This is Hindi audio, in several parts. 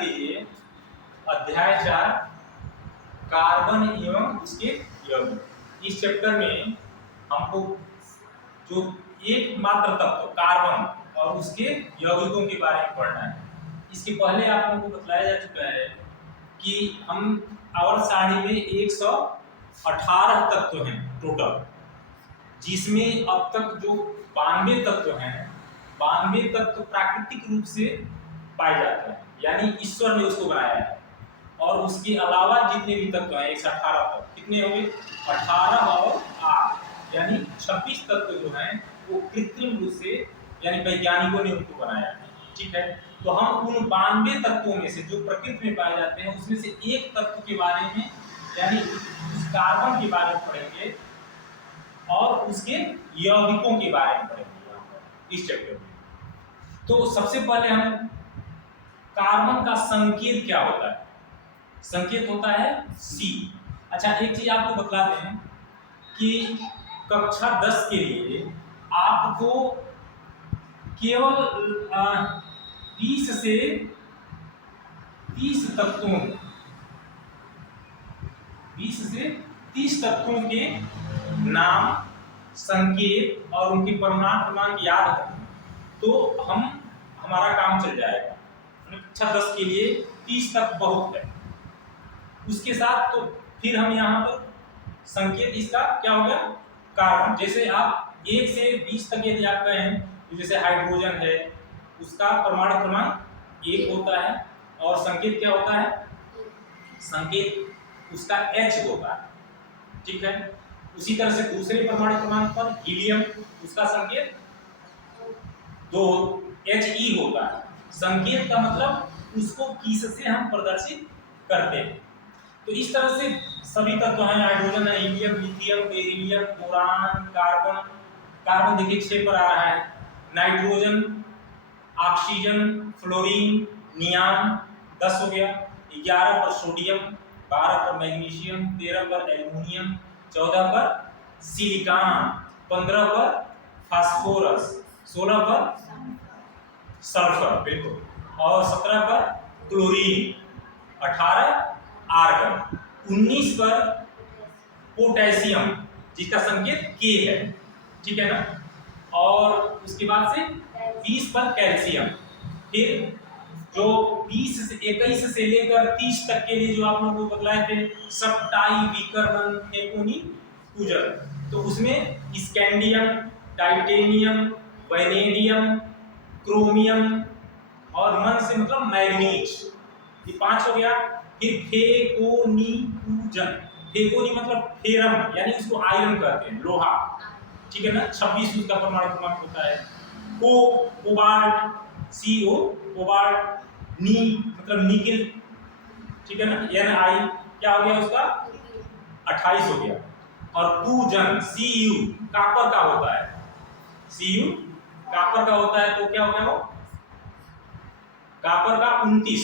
दीजिए अध्याय 4 कार्बन एवं उसके यौगिक। इस चैप्टर में हमको जो एकमात्र तत्व कार्बन और उसके यौगिकों के बारे में पढ़ना है। इसके पहले आप लोगों को बताया जा चुका है कि हम आवर्त सारणी में 118 तत्व हैं टोटल, जिसमें अब तक जो 92 तत्व हैं, 92 तत्व प्राकृतिक रूप से पाए जाते हैं, यानी ईश्वर ने उसको बनाया है। और उसके अलावा जितने भी तत्व हैं 118 तत्व, कितने हो गए? 18 और 8 यानी 26 तत्व जो हैं वो कृत्रिम रूप से यानी वैज्ञानिकों ने उनको बनाया है। ठीक है, तो हम उन 92 तत्वों में से जो प्रकृति में पाए जाते हैं उसमें से एक तत्व के बारे में यानी उस कार्बन के बारे में पढ़ेंगे और उसके यौगिकों के बारे में पढ़ेंगे इस चैप्टर में। तो सबसे पहले हम कार्बन का संकेत क्या होता है? संकेत होता है C। अच्छा, एक चीज आपको बता दें कि कक्षा 10 के लिए आपको केवल 20 से 30 तत्वों 20 से 30 तत्वों के नाम, संकेत और उनकी परमाणु क्रमांक याद रखें तो हमारा काम चल जाएगा। कक्षा 10 के लिए 30 तक बहुत है। उसके साथ तो फिर हम यहाँ पर संकेत इसका क्या हो गया? कार्बन। जैसे आप 1 से 20 तक यदि आप कहें तो जैसे हाइड्रोजन है उसका परमाणु क्रमांक 1 होता है और संकेत क्या होता है? संकेत उसका H होता है। ठीक है, उसी तरह से दूसरे परमाणु क्रमांक पर हीलियम, उसका संकेत 2 He होता है। संकेत का मतलब उसको किससे हम प्रदर्शित करते हैं। तो इस तरह से सभी तत्व हैं, हाइड्रोजन है, helium, lithium, beryllium, boron, carbon. Carbon देखिए 6 पर आ रहा है, नाइट्रोजन, ऑक्सीजन, फ्लोरीन, नियान 10 हो गया, 11 पर सोडियम, 12 पर मैग्नीशियम, 13 पर एल्युमिनियम, 14 पर सिलिकॉन, 15 पर फास्फोरस, 16 पर सल्फर बिल्कुल, और 17 पर क्लोरीन, 18 आर्गन, 19 पर पोटेशियम जिसका संकेत K है। ठीक है ना, और उसके बाद से 20 पर कैल्शियम। फिर जो 21 से लेकर 30 तक के लिए जो आप लोगों को बतलाए थे सप्टाई, विकर्मन, फेकोनी, पूजन, तो उसमें स्कैंडियम, टाइटेनियम, वैनेडियम, क्रोमियम और मन से मतलब मैग्नीज, ये 5 हो गया। फिर फेकोनी पूजन, फेकोनी मतलब फेरम यानी उसको आयरन कहते हैं, लोहा। ठीक है ना, 26 उसका परमाणु क्रमांक होता है। कोबाल्ट, CO, कोबाल्ट, नी मतलब निकिल। ठीक है ना, Ni क्या हो गया उसका? 28 हो गया। और पूजन Cu कापर का होता है, Cu कापर का होता है तो क्या हो गया वो? कापर का 29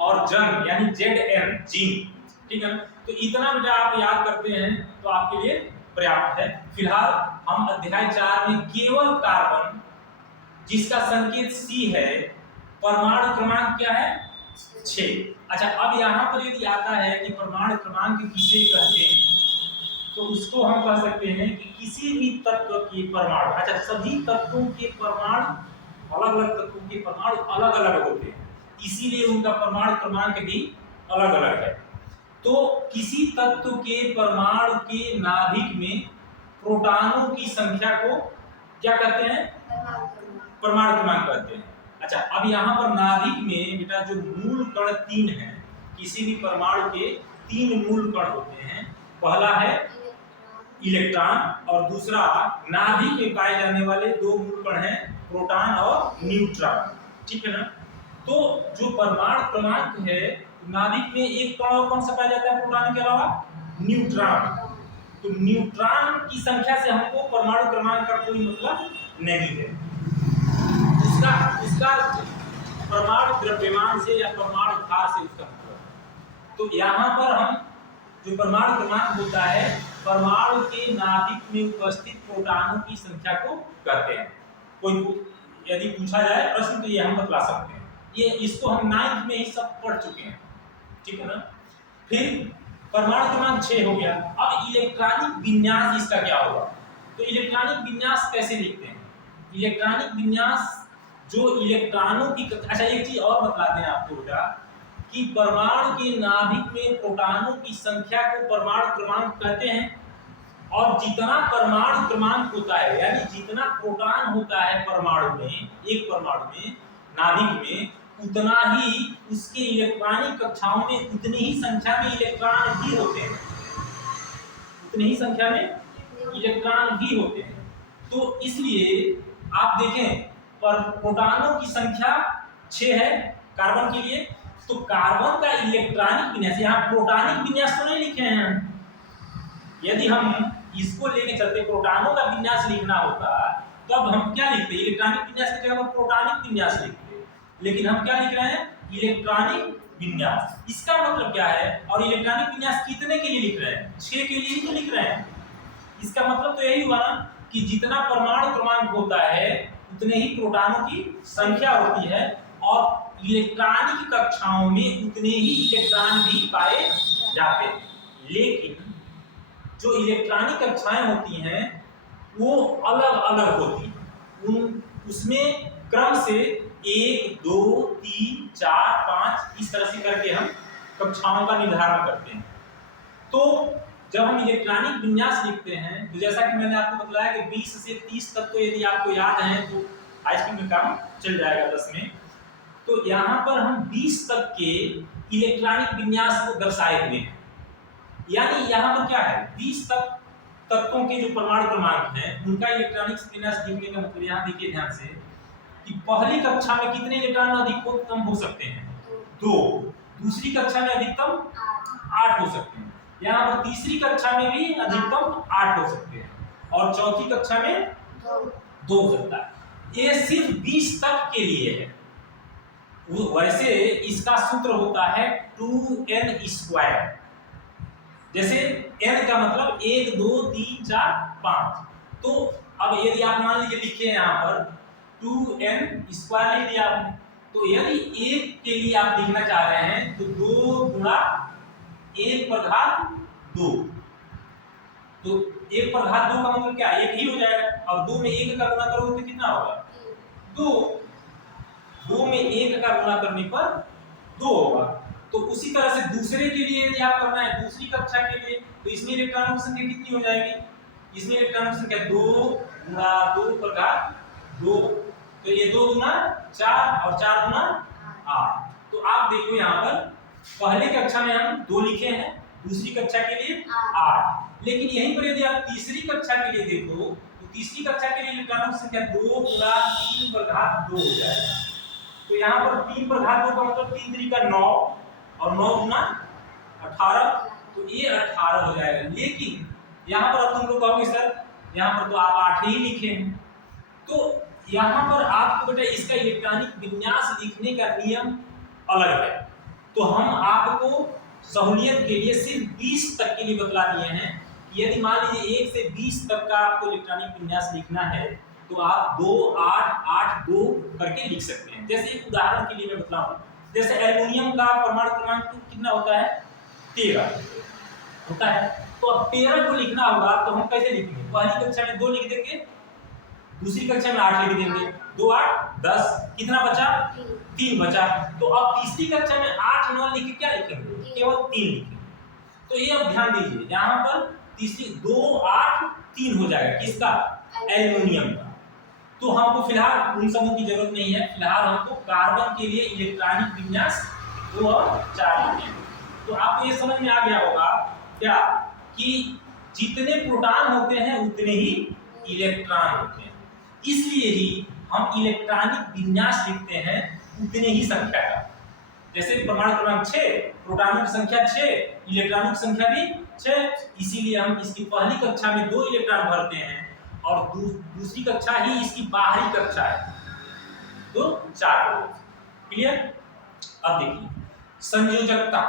और जन यानी Zn जिंक। ठीक है ना, तो इतना बेटा आप याद करते हैं तो आपके लिए पर्याप्त है। फिलहाल हम अध्याय 4 में केवल कार्बन जिसका संकेत C है, परमाणु क्रमांक क्या है? 6। अच्छा, अब यहाँ पर यदि आता है कि परमाणु क्रमांक किसे कहते हैं तो उसको हम कह सकते हैं कि किसी भी तत्व के परमाणु, अच्छा सभी तत्वों के परमाणु, अलग अलग तत्वों के परमाणु अलग अलग होते हैं, इसीलिए उनका परमाणु क्रमांक भी अलग अलग है। तो किसी तत्व के परमाणु के नाभिक में प्रोटॉनों की संख्या को क्या कहते हैं? परमाणु क्रमांक कहते हैं। अच्छा, अब यहाँ पर नाभिक में बेटा जो मूल कण 3 हैं, किसी भी परमाणु के 3 मूल कण होते हैं। पहला है इलेक्ट्रॉन और दूसरा नाभिक में पाए जाने वाले 2 मूल कण हैं, प्रोटॉन और न्यूट्रॉन। ठीक है ना, तो जो परमाणु क्रमांक है नाभिक में एक कण और कौन सा पाया जाता है प्रोटॉन के अलावा? न्यूट्रॉन। तो न्यूट्रॉन की संख्या से हमको परमाणु क्रमांक का कोई मतलब नहीं है, उसका परमाणु द्रव्यमान से या परमाणु भार से उसका मतलब। तो यहाँ पर हम जो परमाणु क्रमांक होता है परमाणु के नाभिक में उपस्थित प्रोटॉनों की संख्या को कहते हैं। कोई यदि पूछा जाए प्रश्न तो ये हम बतला सकते हैं। ये इसको हम 9th में ही सब पढ़ चुके हैं, ठीक है ना। फिर परमाणु क्रमांक 6 हो गया। अब इलेक्ट्रॉनिक विन्यास इसका क्या होगा? तो इलेक्ट्रॉनिक विन्यास कैसे लिखते हैं? इलेक्ट्रॉनिक विन्यास जो इलेक्ट्रॉनों की, अच्छा एक चीज और बता दें आपको बेटा कि परमाणु के नाभिक में प्रोटॉनों की संख्या को परमाणु क्रमांक कहते हैं, और जितना परमाणु क्रमांक होता है यानी जितना प्रोटॉन होता है परमाणु में, एक परमाणु में नाभिक में, उतना ही उसके इलेक्ट्रॉनिक कक्षाओं में उतनी ही संख्या में इलेक्ट्रॉन भी होते हैं, उतनी ही संख्या में इलेक्ट्रॉन भी होते हैं। तो इसलिए आप देखें पर प्रोटॉनों की संख्या 6 है कार्बन के लिए, तो कार्बन का इलेक्ट्रॉनिक विन्यास, यहाँ प्रोटॉनिक विन्यास तो नहीं लिखे हैं। यदि हम इसको लेके चलते प्रोटॉनों का विन्यास लिखना होता तो अब हम क्या लिखते? इलेक्ट्रॉनिक विन्यास की जगह प्रोटॉनिक विन्यास लिखते, लेकिन हम क्या लिख रहे हैं? इलेक्ट्रॉनिक विन्यास। इसका मतलब क्या है? और इलेक्ट्रॉनिक विन्यास कितने के लिए लिख रहे हैं? 6 के लिए ही तो लिख रहे हैं। इसका मतलब तो यही हुआ ना कि जितना परमाणु क्रमांक होता है उतने ही प्रोटॉनों की संख्या होती है, और इलेक्ट्रॉनिक कक्षाओं में उतने ही इलेक्ट्रॉन भी पाए जाते हैं। लेकिन जो इलेक्ट्रॉनिक कक्षाएं होती हैं वो अलग अलग होती हैं, उसमें क्रम से 1 2 3 4 5 इस तरह से करके हम कक्षाओं का निर्धारण करते हैं। तो जब हम इलेक्ट्रॉनिक विन्यास लिखते हैं तो जैसा कि मैंने आपको बताया कि 20 से 30 तक तो यदि आपको याद है तो हाईस्कूल में काम चल जाएगा 10 में। तो यहाँ पर हम 20 तक के इलेक्ट्रॉनिक विन्यास को दर्शाए हुए हैं, यानी यहाँ पर क्या है 20 तक तत्वों के जो परमाणु क्रमांक हैं उनका इलेक्ट्रॉनिक विन्यास लिखने का मतलब यहाँ देखिए ध्यान से कि पहली कक्षा में कितने इलेक्ट्रॉन अधिकतम हो सकते हैं? 2। दूसरी कक्षा में अधिकतम 8 हो सकते हैं। यहाँ पर तीसरी कक्षा में भी अधिकतम 8 हो सकते हैं, और चौथी कक्षा में 2 हो सकता है। ये सिर्फ 20 तक के लिए है। वैसे इसका सूत्र होता है 2n²। जैसे n का मतलब 1 2 3 4 5। तो अब यदि आप मान लीजिए लिखे यहाँ पर 2n² लिख दिया आपने, तो यदि 1 के लिए आप लिखना चाह रहे हैं तो 2 गुणा 1 पर घात 2, तो 1 पर घात 2 का मतलब क्या? 1 ही हो जाएगा, और 2 में 1 का गुणा करोगे तो कितना होगा? 2 में 1 का गुणा करने पर 2 होगा। तो उसी तरह से दूसरे के लिए यदि आप करना है दूसरी कक्षा के लिए, तो इसमें इलेक्ट्रॉनों की संख्या कितनी हो जाएगी? इसमें इलेक्ट्रॉनों की संख्या 2 गुणा 2 पर घात 2, तो ये 2 गुना 4 और 4 गुना 8। तो आप देखो यहाँ पर पहले कक्षा में हम 2 लिखे हैं, दूसरी कक्षा के लिए 8, लेकिन यहीं पर यदि आप तीसरी कक्षा के लिए देखो तो तीसरी कक्षा के लिए इलेक्ट्रॉनों की संख्या 2 गुणा 3 पर घात 2 हो जाएगा। तो यहाँ पर 3 पर घात 2 का मतलब 3 3 का 9, और 9 गुना 18, तो ये 18 हो जाएगा। लेकिन यहाँ पर अब तुम लोग कहोगे सर यहाँ पर तो आप 8 ही लिखे हैं, तो यहाँ पर आपको बेटा इसका इलेक्ट्रॉनिक विन्यास लिखने का नियम अलग है। तो हम आपको सहूलियत के लिए सिर्फ 20 तक के लिए बतला दिए हैं कि यदि मान लीजिए 1 से 20 तक का आपको इलेक्ट्रॉनिक विन्यास लिखना है तो आप 2 8 8 2 करके लिख सकते हैं। जैसे एक उदाहरण के लिए मैं बताऊं, जैसे एल्युमिनियम का परमाणु क्रमांक कितना होता है? 13 होता है। तो अब 13 को लिखना होगा तो हम कैसे लिखेंगे? पहली कक्षा में 2 लिख देंगे, दूसरी कक्षा में 8 लिख देंगे, 2 8 10, कितना बचा? 3 बचा। तो अब तीसरी कक्षा में 8 9 लिख के क्या लिखेंगे? केवल 3 लिखेंगे। तो ये अब ध्यान दीजिए यहाँ पर तीसरी 2 8 3 हो जाएगा, किसका? एल्युमिनियम का। तो हमको फिलहाल उन सबों की जरूरत नहीं है, फिलहाल हमको कार्बन के लिए इलेक्ट्रॉनिक विन्यास 2 और 4 लिखना है। तो आपको ये समझ में आ गया होगा क्या कि जितने प्रोटॉन होते हैं उतने ही इलेक्ट्रॉन होते हैं, इसलिए ही हम इलेक्ट्रॉनिक विन्यास लिखते हैं उतने ही संख्या का। जैसे परमाणु क्रमांक 6, प्रोटॉनों की संख्या 6, इलेक्ट्रॉनों की संख्या भी 6, इसीलिए हम इसकी पहली कक्षा में 2 इलेक्ट्रॉन भरते हैं और दूसरी कक्षा ही इसकी बाहरी कक्षा है तो 4 हो। क्लियर? अब देखिए संयोजकता।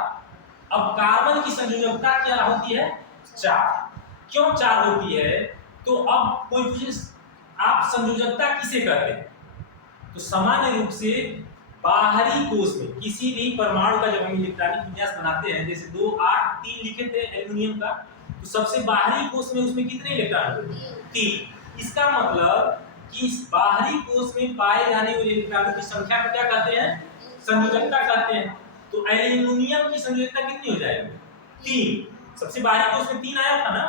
अब कार्बन की संयोजकता क्या होती है? 4। क्यों 4 होती है? तो अब कोई पूछे आप संयोजकता किसे कहते हैं? तो सामान्य रूप से बाहरी कोश में किसी भी परमाणु का जब हम इलेक्ट्रॉनिक विन्यास बनाते हैं, जैसे 2 8 3 लिखे थे एल्युमिनियम का, तो सबसे बाहरी कोश में उसमें कितने इलेक्ट्रॉन होते? 3। इसका मतलब कि इस बाहरी कोश में पाए जाने वाले इलेक्ट्रॉनों की संख्या को क्या कहते हैं? संयोजकता कहते हैं। तो एल्युमिनियम की संयोजकता कितनी हो जाएगी? 3। सबसे बाहरी कोश में 3 आया था ना,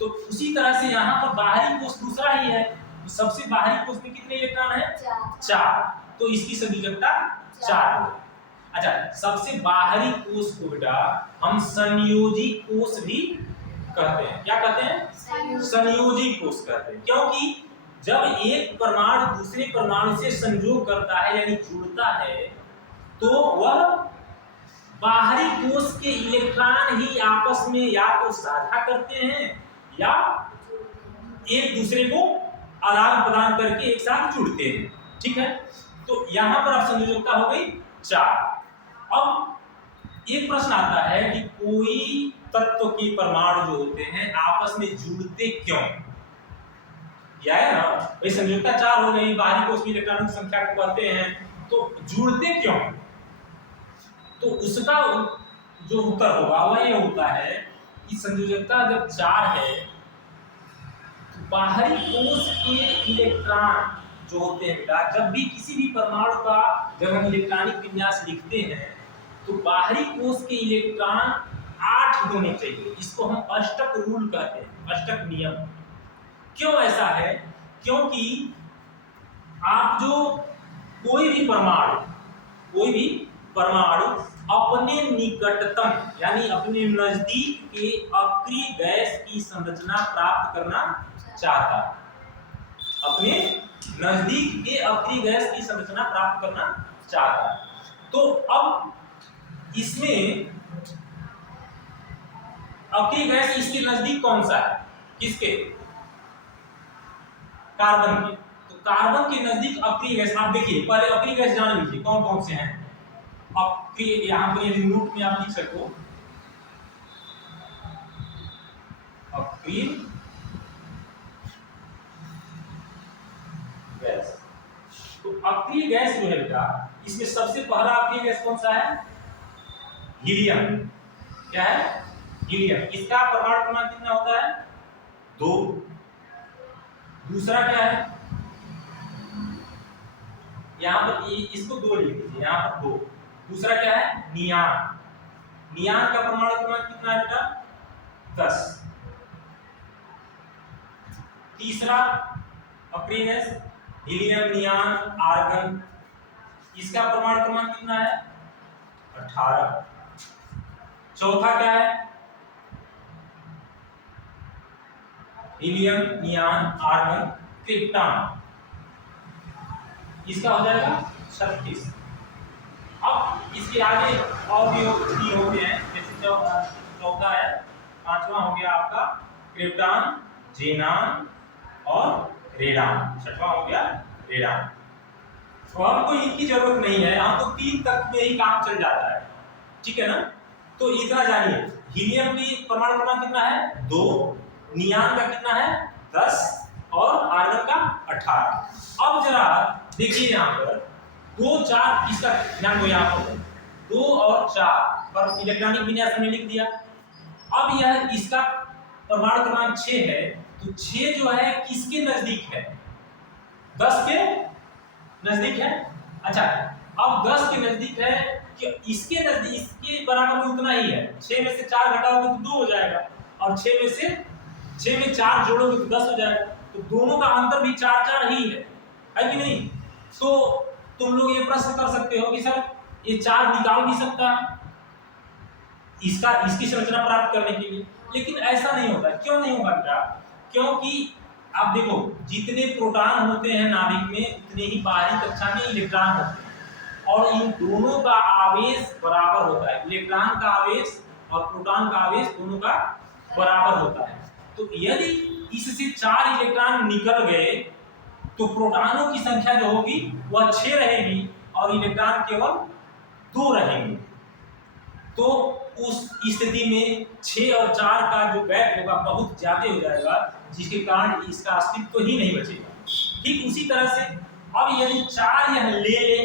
तो उसी तरह से यहाँ पर बाहरी कोश दूसरा ही है, तो सबसे बाहरी कोश में कितने इलेक्ट्रॉन है? 4। तो इसकी संयोजकता 4 है। अच्छा, सबसे बाहरी कोश को बेटा हम संयोजी कोश भी कहते हैं। क्या कहते हैं? संयोजी कोश कहते हैं, क्योंकि जब एक परमाणु दूसरे परमाणु से संयोग करता है यानी जुड़ता है, तो वह बाहरी कोश के इलेक्ट्रॉन ही आपस में या तो साझा करते हैं या एक दूसरे को आदान प्रदान करके एक साथ जुड़ते हैं। ठीक है, तो यहां पर अब संयोजकता हो गई 4। अब एक प्रश्न आता है कि कोई तत्व के परमाणु जो होते हैं आपस में जुड़ते क्यों? क्या है ना भाई, संयोजकता 4 हो गई, बाहरी कोश में इलेक्ट्रॉनों की संख्या को कहते हैं, तो जुड़ते क्यों? तो उसका जो उत्तर होगा वह ये होता है कि संयोजकता जब 4 है, तो बाहरी कोश के इलेक्ट्रॉन जो होते हैं बेटा, जब भी किसी भी परमाणु का जब हम इलेक्ट्रॉनिक विन्यास लिखते हैं, तो बाहरी कोश के इलेक्ट्रॉन 8 होने चाहिए। इसको हम अष्टक रूल कहते हैं, अष्टक नियम। क्यों ऐसा है? क्योंकि आप जो कोई भी परमाणु अपने निकटतम यानी अपने नजदीक के अक्रिय गैस की संरचना प्राप्त करना चाहता है, अपने नजदीक के अक्रिय गैस की संरचना प्राप्त करना चाहता है। तो अब इसमें अक्रिय गैस इसके नजदीक कौन सा है? किसके? कार्बन के। तो कार्बन के नजदीक अक्रिय गैस, आप देखिए पहले अक्रिय गैस जान लीजिए कौन कौन से हैं अक्रिय। यहां पर यदि नोट में आप लिख सको अक्रिय गैस, तो अक्रिय गैस जो है बेटा, इसमें सबसे पहला अक्रिय गैस कौन सा है? हीलियम। क्या है? हीलियम। इसका परमाणु क्रमांक कितना होता है? 2। दूसरा क्या है? यहां पर इसको 2 लिख दीजिए, यहां पर 2। दूसरा क्या है? नियान। नियान का परमाणु क्रमांक कितना है बेटा? 10। तीसरा अक्रिय गैस हीलियम, नियान, आर्गन, इसका परमाणु क्रमांक कितना है? 18। चौथा क्या है? हीलियम, नियान, आर्गन, क्रिप्टॉन, इसका हो जाएगा 36। अब इसके आगे और भी होते हैं, जैसे चौथा है, 5वां हो गया आपका क्रिप्टॉन, जेनान और रेडान, 6वां हो गया रेडान। तो हमको इनकी जरूरत नहीं है, हमको 3 तक में ही काम चल जाता है। ठीक है ना? तो इतना जानिए, हीलियम की परमाणु क्रमांक कितना है? 2, नियान का कितना है? 10 और आर्गन का 18। अब जरा देखिए यहाँ पर 2 4 इसका ध्यान दो, यहाँ पर 2 और 4 पर इलेक्ट्रॉनिक विन्यास हमने लिख दिया। अब यह इसका परमाणु क्रमांक 6 है, तो 6 जो है किसके नजदीक है? 10 के नजदीक है। अच्छा, अब 10 के नजदीक है कि इसके नजदीक, इसके बराबर में उतना ही है। 6 में से 4 घटाओगे तो 2 हो जाएगा, और 6 में 4 जोड़ोगे तो 10 हो जाएगा। तो दोनों का अंतर भी 4 4 ही है कि नहीं? तो तुम लोग ये प्रश्न कर सकते हो कि सर ये 4 निकाल भी सकता है इसकी संरचना प्राप्त करने के लिए, लेकिन ऐसा नहीं होता। क्यों नहीं होगा बेटा? क्योंकि आप देखो, जितने प्रोटॉन होते हैं नाभिक में, उतने ही बाहरी कक्षा में इलेक्ट्रॉन होते हैं, और इन दोनों का आवेश बराबर होता है। इलेक्ट्रॉन का आवेश और प्रोटॉन का आवेश दोनों का बराबर होता है। तो यदि इससे 4 इलेक्ट्रॉन निकल गए, तो प्रोटॉनों की संख्या जो होगी वह 6 रहेगी और इलेक्ट्रॉन केवल 2 रहेंगे। तो उस स्थिति में 6 और 4 का जो गैप होगा बहुत ज्यादा हो जाएगा, जिसके कारण इसका अस्तित्व ही नहीं बचेगा। ठीक उसी तरह से अब यदि 4 यह ले ले,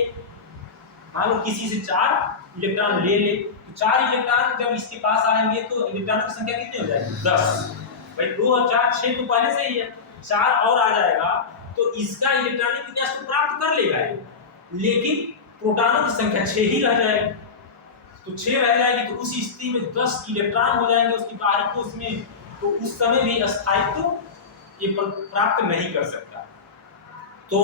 मान लो किसी से 4 इलेक्ट्रॉन ले ले, तो 4 इलेक्ट्रॉन जब इसके पास आएंगे तो इलेक्ट्रॉनों की संख्या कितनी हो जाएगी? 10। भाई 2 और 4 6 तो पहले से ही है, 4 और आ जाएगा तो इसका इलेक्ट्रॉनिक विन्यास तो प्राप्त कर लेगा ये, लेकिन प्रोटॉनों की संख्या 6 ही रह जाएगी। तो 6 रह जाएगी तो उस स्थिति में 10 इलेक्ट्रॉन हो जाएंगे उसकी बाहरी कोश में, तो उस समय भी स्थायित्व ये प्राप्त नहीं कर सकता। तो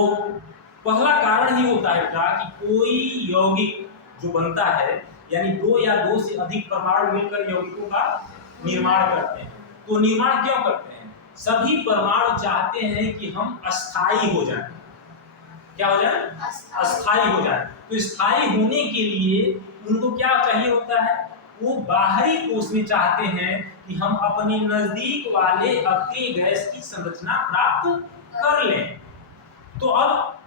पहला कारण ही होता है कि कोई यौगिक जो बनता है, यानी 2 या 2 से अधिक परमाणु मिलकर यौगिकों का निर्माण करते हैं। तो निर्माण क्यों करते हैं? सभी परमाणु चाहते हैं कि हम अस्थायी हो जाएं। क्या हो जाए? अस्थायी हो जाए। तो स्थायी होने के लिए उनको क्या चाहिए होता है? वो बाहरी कोश में चाहते हैं कि हम अपने नजदीक वाले अक्रिय गैस की संरचना प्राप्त कर लें। तो अब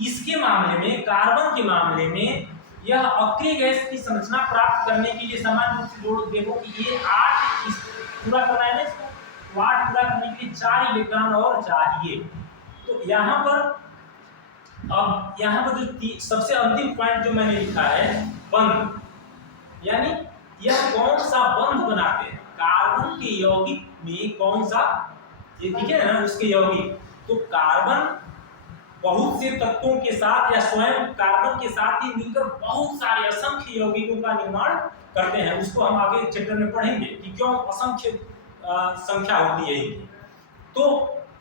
इसके मामले में, कार्बन के मामले में, यह अक्रिय गैस की संरचना प्राप्त करने के लिए सामान्य रूप से जोड़ देखो कि ये 8 पूरा करना है ना इसको, तो 8 पूरा करने के लिए 4 इलेक्ट्रॉन और चाहिए। तो यहाँ पर अब यहाँ पर जो सबसे अंतिम पॉइंट जो मैंने लिखा है, बंध, यानी यह कौन सा बंध बनाते हैं कार्बन के यौगिक में, कौन सा, ये दिखे ना उसके यौगिक। तो कार्बन बहुत से तत्वों के साथ या स्वयं कार्बन के साथ ही मिलकर बहुत सारे असंख्य यौगिकों का निर्माण करते हैं। उसको हम आगे चैप्टर में पढ़ेंगे कि क्यों असंख्य संख्या होती है इनकी। तो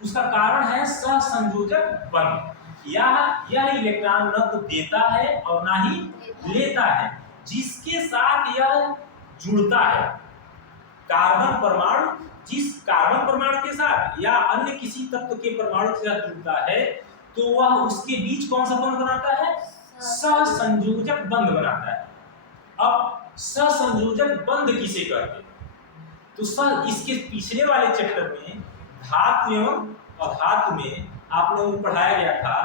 उसका कारण है सहसंयोजक बंध। यह इलेक्ट्रॉन न तो देता है और ना ही लेता है, जिसके साथ यह जुड़ता है। कार्बन परमाणु जिस कार्बन परमाणु के साथ या अन्य किसी तत्व के परमाणु के साथ जुड़ता है, तो वह उसके बीच कौन सा बंध बनाता है? सहसंयोजक बंध बनाता है। अब सहसंयोजक बंध किसे कहते हैं? तो इसके पिछले वाले चैप्टर में धातु एवं अधातु में आप लोगों को पढ़ाया गया था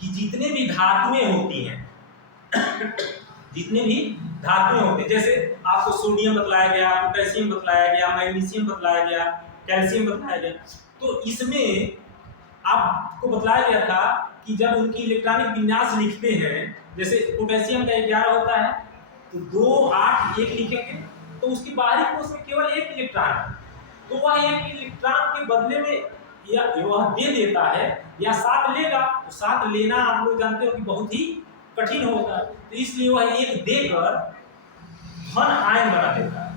कि जितने भी धातुएं होती हैं जितने भी धातुएं होते हैं, जैसे आपको सोडियम बतलाया गया, पोटेशियम बतलाया गया, मैग्नीशियम बतलाया गया, कैल्शियम बतलाया गया। तो इसमें आपको बतलाया गया था कि जब उनकी इलेक्ट्रॉनिक विन्यास लिखते हैं, जैसे पोटेशियम का 11 होता है तो 2 8 1 लिखेंगे, तो उसकी बाहरी कोश में केवल 1 इलेक्ट्रॉन है। तो वह 1 इलेक्ट्रॉन के बदले में या वह दे देता है या 7 लेगा। तो 7 लेना आप लोग जानते हो कि बहुत ही कठिन होता है, तो इसलिए वह 1 देकर धन आयन बना देता है।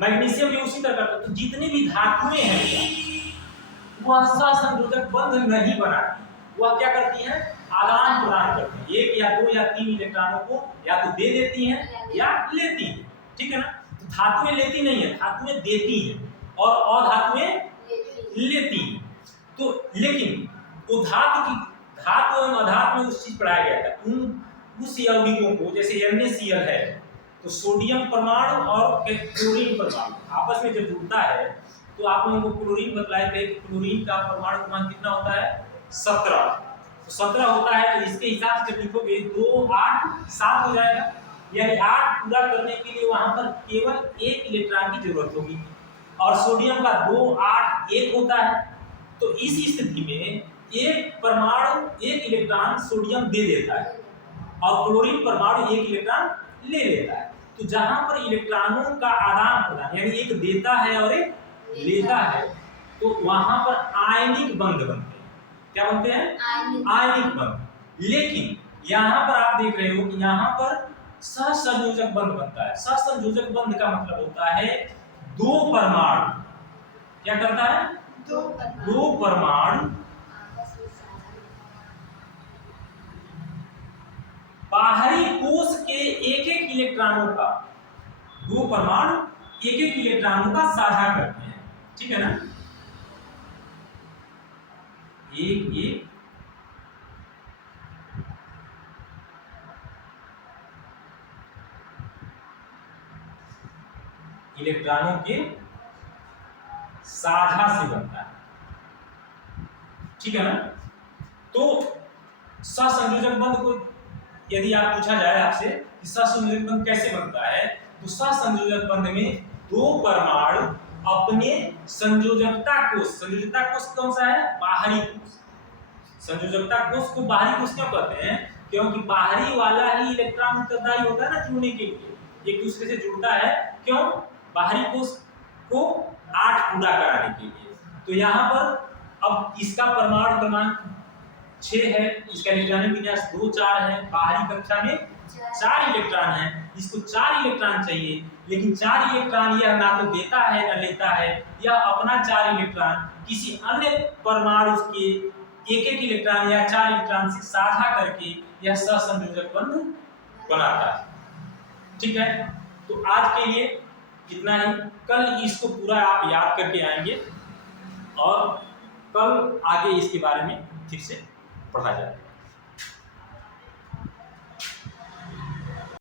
मैग्नीशियम भी उसी तरह करता है। तो जितनी भी धातुएं हैं वह सहसंयोजक बंध नहीं बनाती, वह क्या करती हैं? आदान प्रदान करती हैं। 1 या 2 या 3 इलेक्ट्रॉनों को या तो दे देती हैं या लेती हैं, ठीक है ना। तो धातुएं लेती नहीं है, धातुएं देती हैं और अधातुएं लेती हैं। तो लेकिन वो धातु एवं अधातु में उस चीज पढ़ाया गया था। उस यौगिकों को, जैसे NaCl है, तो सोडियम परमाणु और क्लोरीन परमाणु आपस में जब जुड़ता है, तो आप लोगों को क्लोरीन बतलाए थे कि क्लोरीन का परमाणु क्रमांक कितना होता है? 17। तो 17 होता है, तो इसके हिसाब से जब लिखोगे 2 8 7 हो जाएगा, यानी 8 पूरा करने के लिए वहां पर केवल 1 इलेक्ट्रॉन की जरूरत होगी। और सोडियम का 2 8 1 होता है। तो इस स्थिति में 1 परमाणु 1 इलेक्ट्रॉन सोडियम दे देता है और क्लोरीन परमाणु 1 इलेक्ट्रॉन ले लेता है। तो जहां पर इलेक्ट्रॉनों का आदान प्रदान, यानी एक देता है और एक लेता है, तो वहां पर आयनिक बंध बनते हैं। क्या बनते हैं? आयनिक बंध। लेकिन यहां पर आप देख रहे हो कि यहां पर सहसंयोजक बंध बनता है। सहसंयोजक बंध का मतलब होता है 2 परमाणु क्या करता है? 2 परमाणु बाहरी कोश के 1-1 इलेक्ट्रॉनों का, 2 परमाणु 1-1 इलेक्ट्रॉनों का साझा करते हैं, ठीक है ना। 1-1 इलेक्ट्रॉनों के साझा से बनता है, ठीक है ना। तो सहसंयोजक बंध को यदि आप पूछा जाए आपसे कि सहसंयोजक बंध कैसे बनता है, तो सहसंयोजक बंध में 2 परमाणु अपने संयोजकता कोष कौन सा है? बाहरी कोष। संयोजकता कोष को बाहरी कोष क्यों कहते हैं? क्योंकि बाहरी वाला ही इलेक्ट्रॉन उत्तरदायी होता है ना जुड़ने के लिए, एक दूसरे से जुड़ता है। क्यों? बाहरी कोश को 8 पूरा कराने के लिए। तो यहाँ पर अब इसका परमाणु क्रमांक 6 है, इसका इलेक्ट्रॉनिक विन्यास 2 4 है, बाहरी कक्षा में 4 इलेक्ट्रॉन है, इसको 4 इलेक्ट्रॉन चाहिए, लेकिन 4 इलेक्ट्रॉन यह ना तो देता है ना लेता है, यह अपना 4 इलेक्ट्रॉन किसी अन्य परमाणु के एक इलेक्ट्रॉन या 4 इलेक्ट्रॉन से साझा करके यह सहसंयोजक बंध बनाता है। ठीक है, तो आज के लिए इतना ही। कल इसको पूरा आप याद करके आएंगे और कल आगे इसके बारे में ठीक से पढ़ा जाएगा।